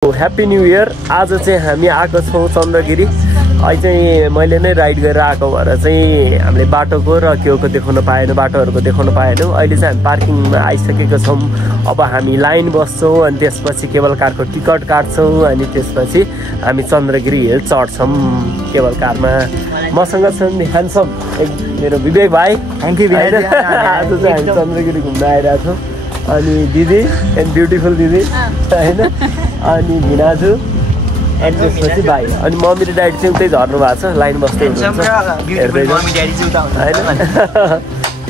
Happy new year. आज चाहिँ हामी आएको छौँ चन्द्रगिरी। अहिले चाहिँ मैले नै राइड गरेर आएको भएर चाहिँ हामीले बाटोको र केको देखाउन पाएन, बाटोहरूको देखाउन पाएनौँ। अहिले चाहिँ हामी पार्किङमा आइसकेको छौँ। अब हामी लाइन बस्छौँ अनि त्यसपछि केबल कारको टिकट काट्छौँ अनि त्यसपछि हामी चन्द्रगिरी हिल चढ्छौँ केबल कारमा। मसँग छन् ह्यान्डसम मेरो विवेक भाइ। Thank you. आज चाहिँ हामी चन्द्रगिरी घुम्न आइरहेको छौँ। अनि दिदी एन्ड ब्युटिफुल दिदी होइन, अनि भिनाजु एन्ड त्यसपछि भाइ, अनि मम्मी र ड्याडी चाहिँ उतै झर्नु भएको छ, लाइन बस्दै हुनुहुन्छ हेर्दै होइन।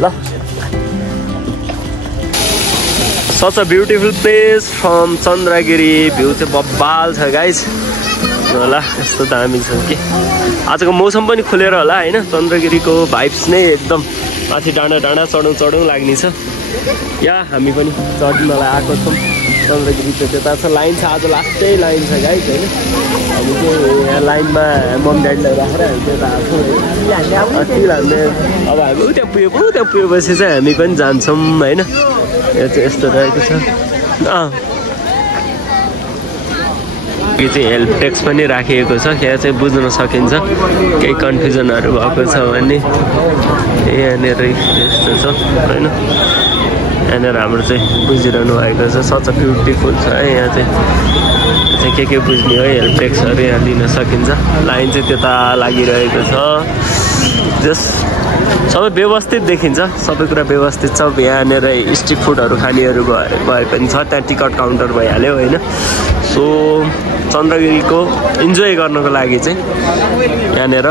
ल such a beautiful place from Chandragiri. View चाहिँ बब्बाल छ गाइज। होला यस्तो दामी छ कि आजको मौसम पनि खुलेर होला होइन। चन्द्रगिरीको भाइब्स नै एकदम माथि डाँडा डाँडा चढौँ लाग्ने छ। या हामी पनि चढ्नलाई आएको छौँ। चन्द्रगिरी चाहिँ त्यता छ, लाइन छ, आज लास्टै लाइन छ गाइज होइन। हामी चाहिँ यहाँ लाइनमा मम्मी ड्याडीलाई राखेर हामी त्यता आएको छौँ। अब हामी उता पुगेपछि चाहिँ हामी पनि जान्छौँ होइन। यो चाहिँ यस्तो रहेको छ। यो चाहिँ हेल्प डेस्क पनि राखिएको छ, यहाँ चाहिँ बुझ्न सकिन्छ केही कन्फ्युजनहरू भएको छ भने। यहाँनिर यस्तो छ होइन। यहाँनिर हाम्रो चाहिँ बुझिरहनु भएको छ। सच अ ब्युटिफुल छ है। यहाँ चाहिँ के बुझ्ने हो, हेल्प डेस्कहरू यहाँ लिन सकिन्छ। लाइन चाहिँ त्यता लागिरहेको छ। जस्ट सबै व्यवस्थित देखिन्छ, सबै कुरा व्यवस्थित छ। यहाँनिर स्ट्रिट फुडहरू खानेहरू भए पनि छ, त्यहाँ टिकट काउन्टर भइहाल्यो होइन। सो चन्द्रगिरीको इन्जोय गर्नको लागि चाहिँ यहाँनिर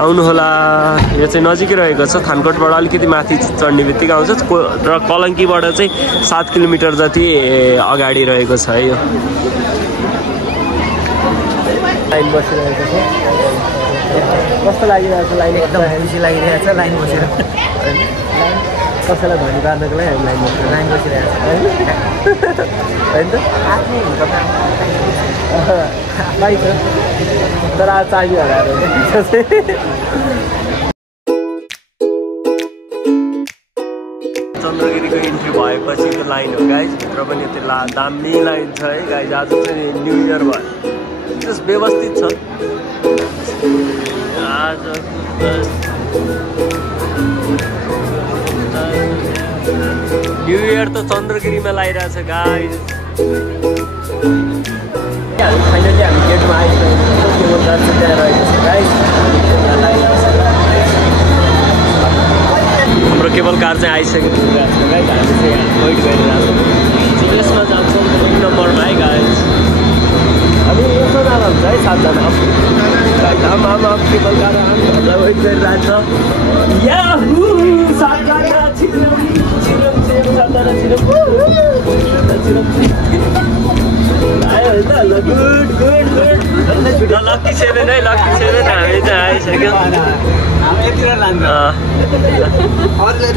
आउनुहोला। यो चाहिँ नजिकै रहेको छ, थानकोटबाट अलिकति माथि चढ्ने बित्तिकै आउँछ र कलङ्कीबाट चाहिँ 7 किलोमिटर जति अगाडि रहेको छ है। यो लाइन बसिरहेको छ। कस्तो लागिरहेको छ लाइन? एकदम खुसी लागिरहेको छ लाइन बसेर। कसैलाई धनी पार्नको लागि हामी लाइन बसिरहेको छ होइन त। लाइक तर आज चाबी हराएर चन्द्रगिरीको इन्ट्री भएपछि त्यो लाइन हो गाइज। भित्र पनि त्यो दामी लाइन छ है गाइज। आज चाहिँ न्यु इयर भयो, जस्ट व्यवस्थित छ आज। न्यु इयर त चन्द्रगिरीमा लागिरहेछ गाइज। फाइनली हामी गेटमा आइसकेको छौँ। केबल कार चाहिँ त्यहाँ रहेको छ गाइज। हाम्रो केबल कार चाहिँ आइसकेको छ गाइज। हामी चाहिँ यहाँ वेट गरिरहेको छौँ। यसमा जान्छौँ 3 नम्बरमा है गाइज। हामी यसमा जाँदा हुन्छ है 7जना। आमा केबल कार हामीलाई वेट गरिरहेको छ। याहु 7जना छिरम आयो त। ल गुड लक्की सेभेन है, लक्की सेभेन हामी चाहिँ आइसक्यो।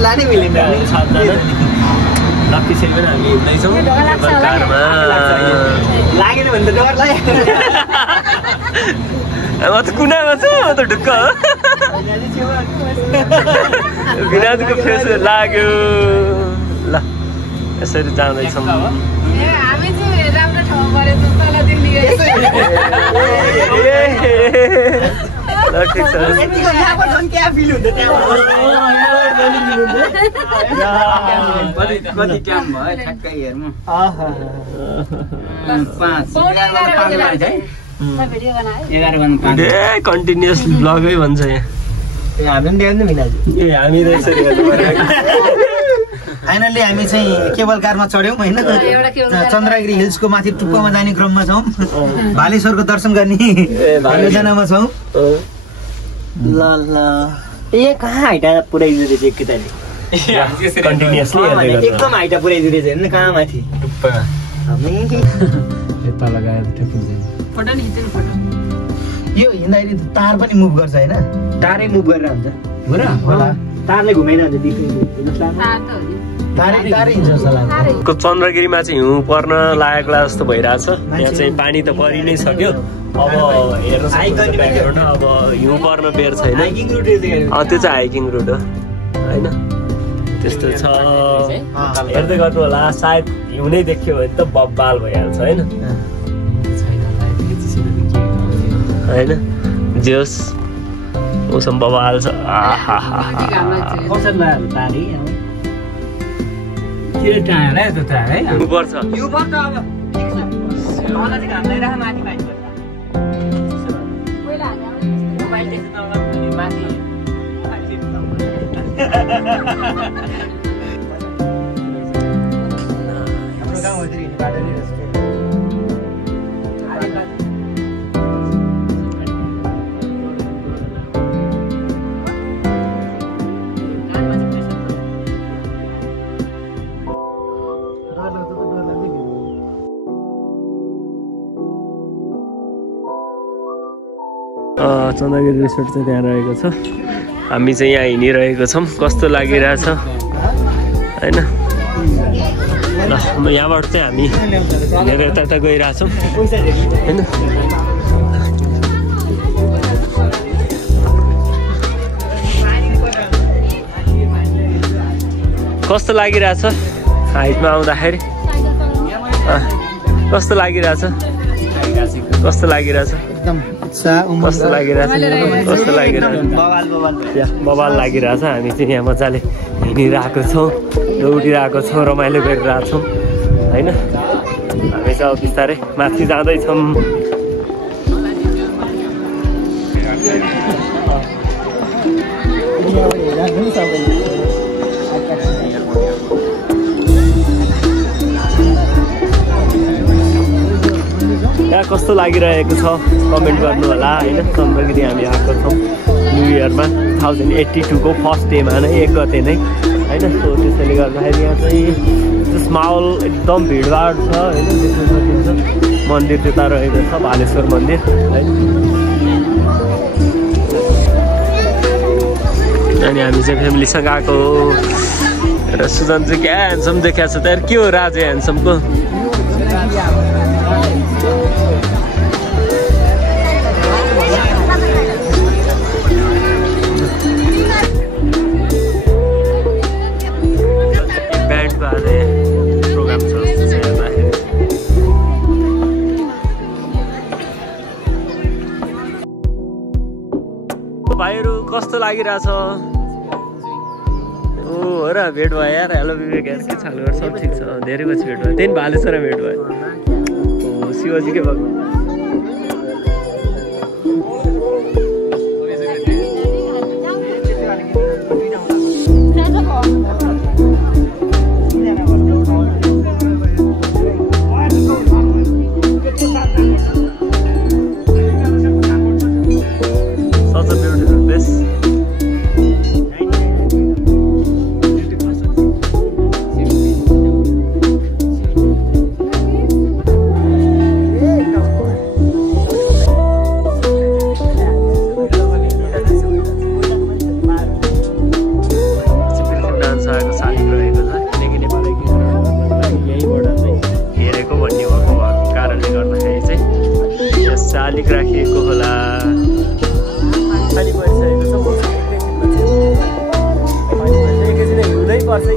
लाने मिलेन 7जना लक्की सेभेन हामी हिँड्दैछौँ कारमा। लागेन भने त डर लाग्यो। म त कुनामा छु, म त ढुक्क हो। विनाजको फेस लाग्यो। ल यसरी जाँदैछौँ। ठिक छ। कन्टिन्युस ब्लगै भन्छ यहाँ। हामी फाइनल्ली हामी चाहिँ केबल कारमा चढ्यौँ होइन। चन्द्रगिरी हिल्सको माथि टुप्पोमा जाने क्रममा छौँ। भालेश्वरको दर्शन गर्ने योजनामा छौँ। ल ए कहाँ हाइटा पुऱ्याइदिँदै रहेछ एकैताले कन्टिन्युसली एकदम हाइटा पुऱ्याइदिँदै रहेछ होइन। कहाँ माथि यता लगाएर यो हिँड्दाखेरि तार पनि मुभ गर्छ होइन। तारै मुभ गरेर हुन्छ हो र। तारले घुमाइरहन्छ चन्द्रगिरीमा चाहिँ हिउँ पर्न लागेको जस्तो भइरहेछ। यहाँ चाहिँ पानी त परि नै सक्यो। अब हेर्न सक्नुहुन्छ अब हिउँ पर्न बेर छैन। त्यो चाहिँ हाइकिङ रुट हो होइन। त्यस्तो छ, हेर्दै गर्नु होला। सायद हिउँ नै देखियो भने त बब्बाल भइहाल्छ होइन। होइन जे होस् मौसम बवाल छ चन्द्रगिरी रिसोर्ट चाहिँ त्यहाँ रहेको छ हामी चाहिँ यहाँ हिँडिरहेको छौँ कस्तो लागिरहेछ होइन ल यहाँबाट चाहिँ हामी हिँडेर यता गइरहेछौँ होइन कस्तो लागिरहेछ हाइटमा आउँदाखेरि कस्तो लागिरहेछ कस्तो लागिरहेछ एकदम कस्तो लागिरहेछ कस्तो लागिरहेछ बवाल लागिरहेछ हामी चाहिँ यहाँ मजाले हिँडिरहेको छौँ दौडिरहेको छौँ रमाइलो गरिरहेको छौँ होइन हामी चाहिँ अब बिस्तारै माथि जाँदैछौँ यहाँ कस्तो लागिरहेको छ कमेन्ट गर्नु होला होइन चन्द्रगिरी हामी आएको छौँ न्यु इयरमा 2082 को फर्स्ट डेमा नै 1 गते नै होइन सो त्यसैले गर्दाखेरि यहाँ चाहिँ माहौल एकदम भिडभाड छ होइन देख्न सकिन्छ मन्दिर त्यता रहेको छ भालेश्वर मन्दिर है अनि हामी चाहिँ फ्यामिलीसँग आएको र सुजन चाहिँ क्या ह्यान्डसम देखाएको छ त्यहाँ के हो राजे ह्यान्डसमको भाइहरू कस्तो लागिरहेछ ओ हो र भेट भयो यार हेलो विवेक यार के छाल गर्छ सब ठिक छ धेरै पछि भेट भयो त्यही भालेश्वर भेट भयो ओ शिवजी के भएको अलिक राखिएको होला पानी परिसकेको छ एकैछिन हिउँदै पर्छ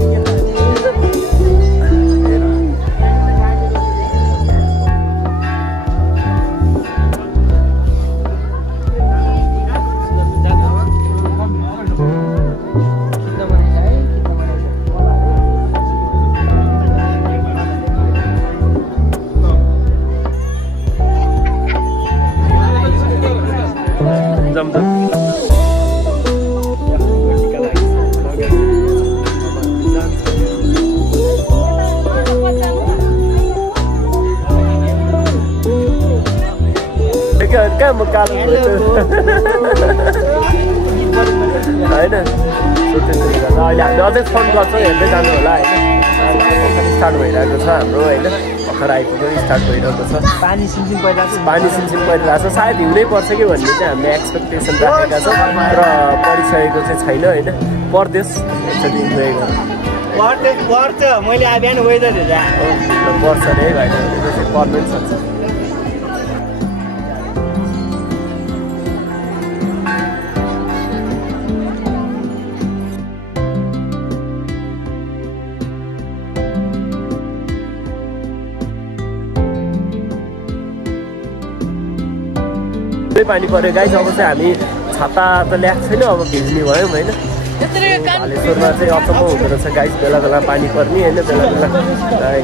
होइन अहिले हामीले अझै फोन गर्छौँ हेर्दै जानु होला होइन स्टार्ट भइरहेको छ हाम्रो होइन भर्खर आइपुग्यो स्टार्ट भइरहेको छ पानी सिमसिम परिरहेको छ सायद हिउँदै पर्छ कि भन्ने चाहिँ हामीले एक्सपेक्टेसन राखेका छौँ र परिसकेको चाहिँ छैन होइन परदेश एकचोटि इन्जोय पर्छ मैले बिहान वेदर हेरेर पर्छ अरे भाइ पर्नु सक्छ पानी पऱ्यो गाइस। अब चाहिँ हामी छाता त ल्याएको छैन, अब भिज्ने भयौँ होइन। भालेश्वरमा चाहिँ अचम्म हुँदो रहेछ गाइस, बेला बेला पानी पर्ने होइन, बेला बेला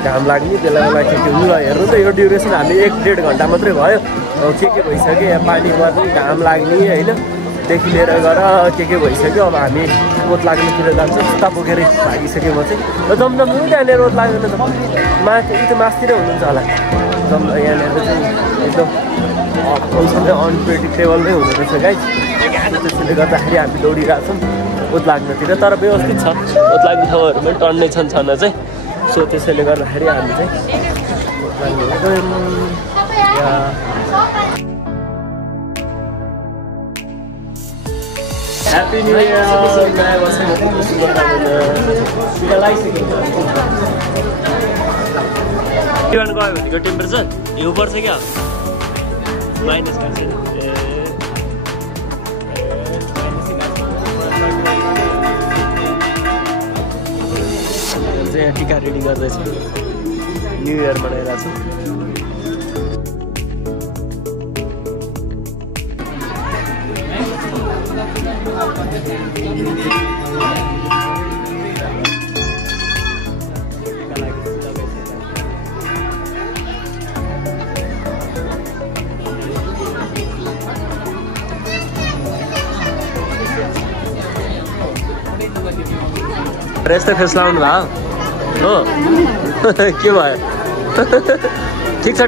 घाम लाग्ने, बेला बेला के ल हेर्नु त यो ड्युरेसन हामी 1-1.5 घन्टा मात्रै भयो। के भइसक्यो यहाँ पानी पर्ने, घाम लाग्ने होइन, देखि लिएर गएर के भइसक्यो। अब हामी रोद लाग्नेतिर जान्छौँ, जुत्ता बोकेर भागिसक्यो म चाहिँ। र जमजम त्यहाँनिर रोद लाग्दैन त, माथि मासतिर हुनुहुन्छ होला। यहाँनिर चाहिँ एकदम सधैँ अनप्रेडिक्टेबल नै हुँदो रहेछ गाइस। त्यसले गर्दाखेरि हामी दौडिरहेको छौँ ओत लाग्नतिर, तर व्यवस्थित छ, ओत लाग्ने ठाउँहरू पनि टन्नै छन् चाहिँ। सो त्यसैले गर्दाखेरि हामी चाहिँ ओत लाग्नु ह्याप्पी न्यू इयर। नयाँ वर्षको शुभकामना। गयो भनेको टेम्परेचर हिउँ पर्छ क्या, माइनस गर्छ नि। चाहिँ टिका रेडी गर्दैछ, न्यु इयर मनाइरहेको छु। यस्तै फेस लाउनु भयो हो के भयो? ठिक छ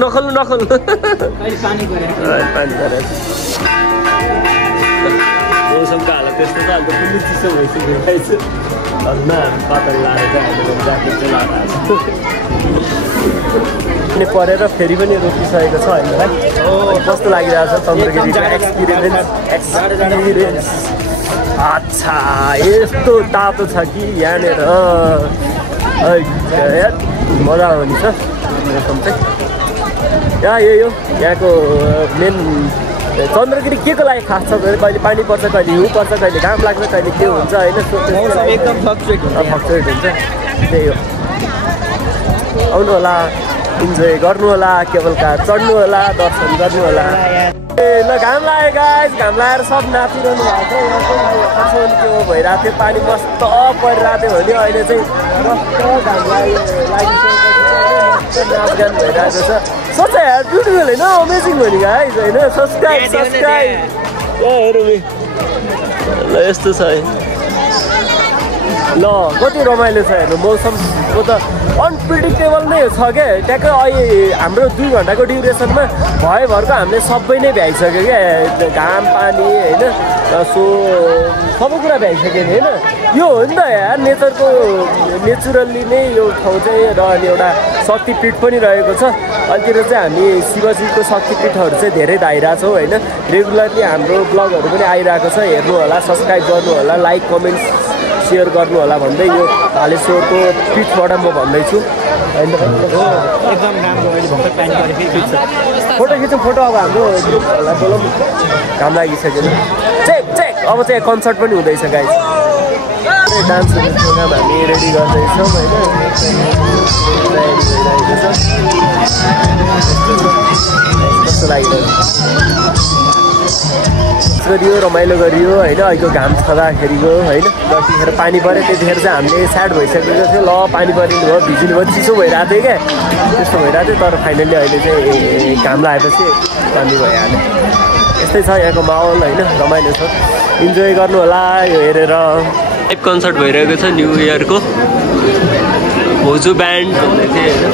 नखोल्नु पानी परेको मौसमको हालत त्यस्तो त अन्त पुलिस चिसो भइसक्यो गाइस। अन्त पातल लाएर चाहिँ हामीले ज्याकेट चाहिँ लगाएको छ। परेर फेरि पनि रोकिसकेको छ होइन भाइ? कस्तो लागिरहेको छ चन्द्रगिरीको एक्सपिरियन्स? अच्छा यस्तो तातो छ कि यहाँनिर, मजा आउने छ मौसम चाहिँ। यहाँ यही हो यहाँको मेन। चन्द्रगिरी के को लागि खास छ भने कहिले पानी पर्छ, कहिले हिउँ पर्छ, कहिले घाम लाग्छ, कहिले के हुन्छ होइन, एकदम फ्लक्चुएट हुन्छ। त्यही हो, आउनु होला, इन्जोय गर्नु होला, केबल कार चढ्नु होला, दर्शन गर्नु होला। ल घाम लाग्यो गाइस, घाम लगाएर सब नाचिरहनु भएको छ। यहाँ के हो भइरहेको थियो, पानी मस्त परिरहेको थियो भने अहिले चाहिँ मस्त घाम नाचगान भइरहेको छ। सोच यार ब्युटिफुल होइन, अमेजिङ हो नि गाइस होइन। सब्सक्राइब हेरौँ ल, यस्तो छ है। ल कति रमाइलो छ हेर्नु, मौसमको त अनप्रिडिक्टेबल नै छ क्या। ट्याक्कै अहिले हाम्रो 2 घन्टाको ड्युरेसनमा भरको हामीले सबै नै भ्याइसक्यो क्या, घाम पानी होइन, सो सबै कुरा भ्याइसक्यो नि होइन। यो हो नि त यार नेचुरल्ली नै यो ठाउँ चाहिँ रहने एउटा शक्तिपीठ पनि रहेको छ। अहिले चाहिँ हामी शिवजीको शक्तिपीठहरू चाहिँ धेरै धाइरहेको छौँ होइन। रेगुलरली हाम्रो ब्लगहरू पनि आइरहेको छ, हेर्नु होला, सब्सक्राइब गर्नु होला, लाइक कमेन्ट सेयर गर्नु होला भन्दै यो भालेश्वरको पिठबाट म भन्दैछु होइन। एकदम राम्रो फोटो खिचौँ, फोटो अब हाम्रो बोलौँ, घाम लागिसक्यो। चेक अब चाहिँ कन्सर्ट पनि हुँदैछ गाइस। डान्स प्रोग्राम हामी रेडी गर्दैछौँ होइन। कस्तो लागिरहेको गरियो, रमाइलो गरियो होइन। अहिलेको घाम छँदाखेरिको होइन, जतिखेर पानी पऱ्यो त्यतिखेर चाहिँ हामीले स्याड भइसकेको थियो। ल पानी परिनु भयो, भिजिनु भयो, चिसो भइरहेको थियो क्या, त्यस्तो भइरहेको थियो। तर फाइनल्ली अहिले चाहिँ घाम लगाएपछि पानी भइहाल्यो। यस्तै छ यहाँको माहौल होइन, रमाइलो छ, इन्जोय गर्नु होला यो हेरेर। लाइभ कन्सर्ट भइरहेको छ न्यु इयरको, भोजु ब्यान्ड भन्दै थियो होइन।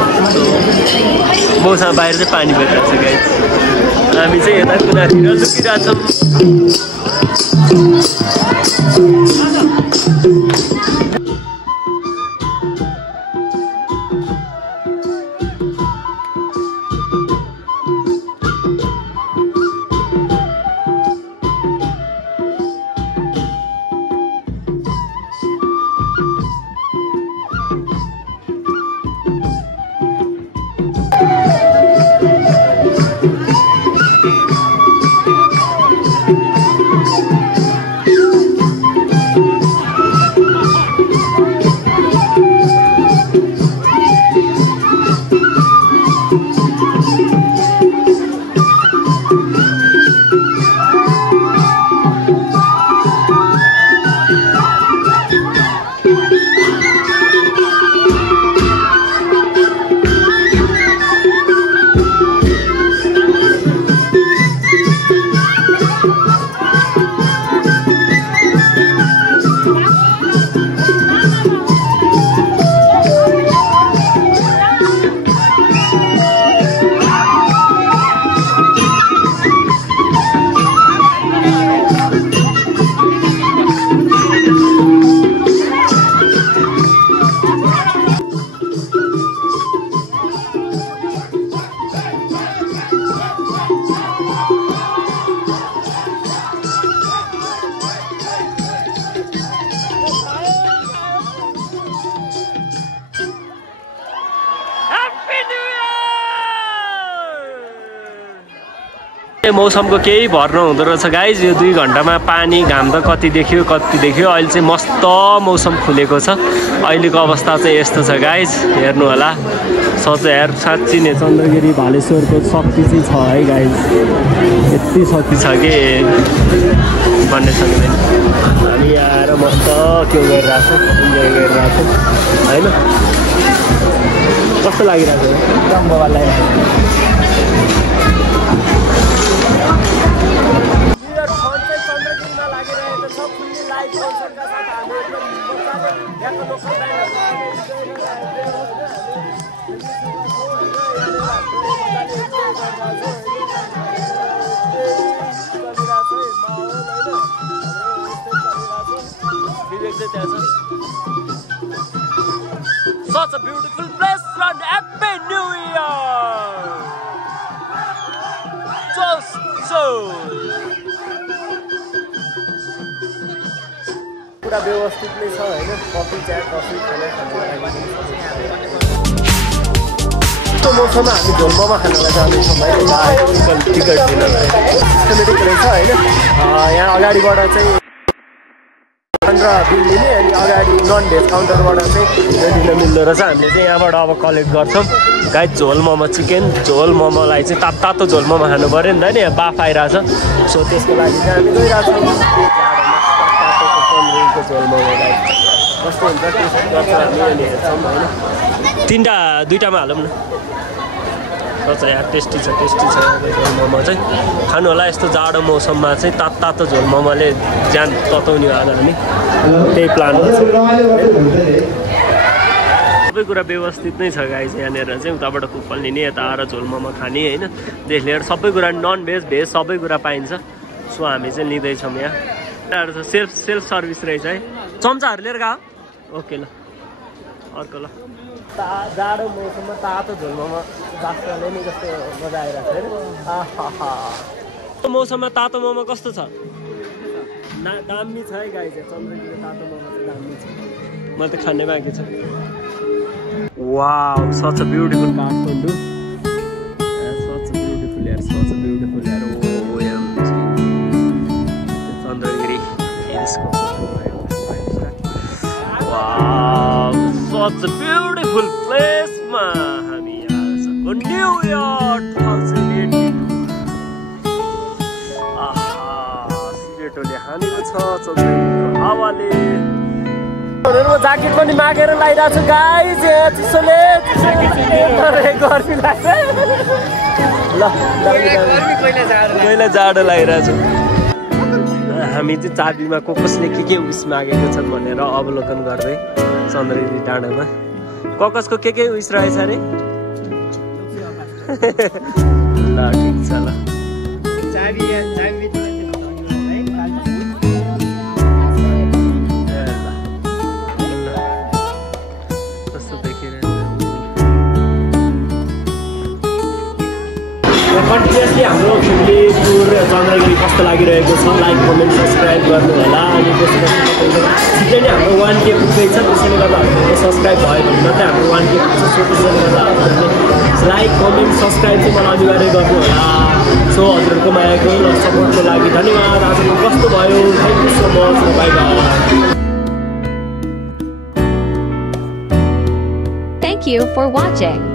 मौसम बाहिर चाहिँ पानी परिरहेको छ गाइस, हामी चाहिँ यता कुनातिर लुकिरहेछौँ। मौसमको केही भर नहुँदो रहेछ गाइज। यो 2 घन्टामा पानी घाम त कति देखियो अहिले चाहिँ मस्त मौसम खुलेको छ। अहिलेको अवस्था चाहिँ यस्तो छ गाइज, हेर्नु होला। यार साँच्ची नै चन्द्रगिरी भालेश्वरको शक्ति चाहिँ छ है गाइज, यति शक्ति छ कि भन्ने सकिँदैन। हामी आएर मस्त के गरिरहेको छौँ, इन्जोय गरिरहेको छौँ होइन। कस्तो लागिरहेको छ? एकदम बवाल लागिरहेको Such a beautiful place and Happy New Year! Just so! पुरा व्यवस्थित नै छ हैन, कफी चिया कफी खाना त्यो मौसममा हामी झोलमामा खानलाई जाँदैछौँ है। टिकट दिनलाई सिस्टमेटिक रहेछ हैन। यहाँ अगाडिबाट चाहिँ 15 बिल लिने अनि अगाडि नन भेज काउन्टरबाट चाहिँ लिन मिल्दो रहेछ। हामीले चाहिँ यहाँबाट अब कलेक्ट गर्छौँ गाइस झोल मोमो चिकन। झोल मोमोलाई चाहिँ तातो झोल मोमो खानु पऱ्यो नि त नि, बाफ आइरहेछ। सो त्यसको लागि चाहिँ हामी गइरहेछौँ झोल मोमो गाइस। कस्तो हुन्छ टेस्ट गर्छ हामी अनि हेर्छौँ होइन। 2टामा हालौँ न। सच यार टेस्टी छ झोल मोमो चाहिँ। खानु होला यस्तो जाडो मौसममा चाहिँ तातो झोल मोमोले ज्यान तताउने हो आज हामी, त्यही प्लान हो। सबै कुरा व्यवस्थित नै छ गाइस। यहाँनिर चाहिँ उताबाट कुपन लिने, यता आएर झोल मोमो खाने होइन, देखि लिएर सबै कुरा नन भेज भेज सबै कुरा पाइन्छ। सो हामी चाहिँ लिँदैछौँ यहाँ। सेल्फ सर्भिस रहेछ है। चम्चाहरू लिएर गयो ओके ल। अर्को ल जाडो मौसममा तातो झोल मोमो बास्काले नि जस्तो मजा आइरहेको छ होइन। मौसममा तातो मोमो कस्तो छ? दामी छ है गाइस। चन्द्रगिरी तातो मोमो चाहिँ दामी छ। मैले त खाने बाँकी छ। Wow such a beautiful Kathmandu. Such a beautiful यार, सच अ ब्युटिफुल यार। Chandragiri हिल्सको wow such a beautiful प्लेसमा हामी आएको न्यू इयर 2018। सिलेटोले हानेको छ चन्द्रगिरीको हावाले। ज्याकेट पनि मागेर लगाइरहेको छु गाइस। चिसोले गर्मी लाग्छ। ल पहिला जाडो लागिरहेको छु। हामी चाहिँ चाबीमा कसले के उस मागेको छ भनेर अवलोकन गर्दै चन्द्रगिरी डाँडामा। ककसको के उस रहेछ अरे। ल ठिक छ ल। कन्टिन्युसली हाम्रो फ्यामिली टुर चन्द्रगिरी कस्तो लागिरहेको छ लाइक कमेन्ट सब्सक्राइब गर्नु होला। अनि त्यसपछि छिट्टै नै हाम्रो 1K पुग्दैछ, त्यसैले गर्दा हाम्रो सब्सक्राइब भयो भने मात्रै हाम्रो 1K पुग्छ। सो त्यसैले गर्दा लाइक कमेन्ट सब्सक्राइब चाहिँ मलाई अनिवार्य गर्नु होला। सो हजुरहरूको मायाको सपोर्टको लागि धन्यवाद। आजको कस्तो भयो, thank you so much, by by. Thank you for watching.